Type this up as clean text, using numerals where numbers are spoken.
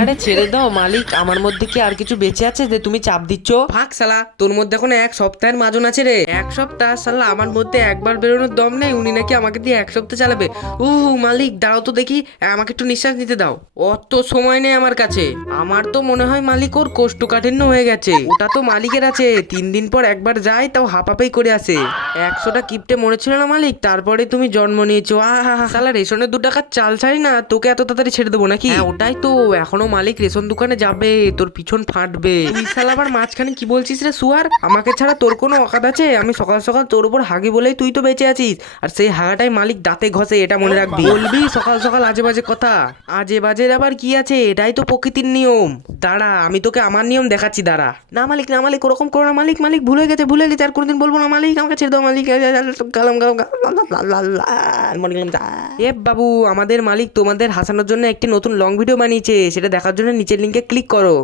আরে ছেড়ে দাও মালিক, আমার মধ্যে কি আর কিছু বেঁচে আছে যে তুমি চাপ দিচ্ছ? ফাক শালা, তোর মধ্যে এখন এক সপ্তাহের মাজন আছে রে। এক সপ্তাহ শালা, আমার মধ্যে একবার বেরোনোর দম নেই, উনি নাকি আমাকে দিয়ে এক সপ্তাহ চালাবে। মালিক দাঁড়াও তো দেখি, আমাকে একটু নিঃশ্বাস নিতে দাও। অত সময় নেই আমার কাছে। আমার তো মনে হয় মালিক ওর কোষ্ঠকাঠিন্য হয়ে গেছে। ওটা তো মালিকের আছে, 3 দিন পর একবার যায়, তাও হাঁপাপাই করে আসে। 100টা কিপটে মরেছিল না মালিক, তারপরে তুমি জন্ম নিয়েছো। শালা রেশনের 2 টাকার চাল ছাড়ি না, তোকে এত তাড়াতাড়ি ছেড়ে দেবো নাকি? হ্যাঁ ওটাই তো, এখনো মালিক রেশন দোকানে যাবে, তোর পিছন ফাটবে। তুই শালা আবার মাঝখানে কি বলছিস রে সুয়ার? আমাকে ছাড়া তোর কোনো অকাত আছে? আমি সকাল সকাল তোর উপর হাগি বলেই তুই তো বেঁচে আছিস, আর সেই হাগাটাই মালিক দাঁতে ঘষে, এটা মনে রাখবি। বলবি সকাল সকাল আজে বাজে কথা? আজে বাজের আবার কি আছে, এটাই তো প্রকৃতির নিয়ম। দাঁড়া, আমি তোকে আমার নিয়ম দেখাচ্ছি, দাঁড়া। না মালিক, না মালিক, ওরকম করো না মালিক। মালিক ভুলে গেছে, ভুলে গেছে, আর কোনোদিন বলবো না মালিক, আমাকে ছেড়ে দাও মালিক। গালাম গালাম এ বাবু, আমাদের মালিক তোমাদের হাসানোর জন্য একটি নতুন লং ভিডিও বানিয়েছে, সেটা দেখার জন্য নিচের লিঙ্কে ক্লিক করো।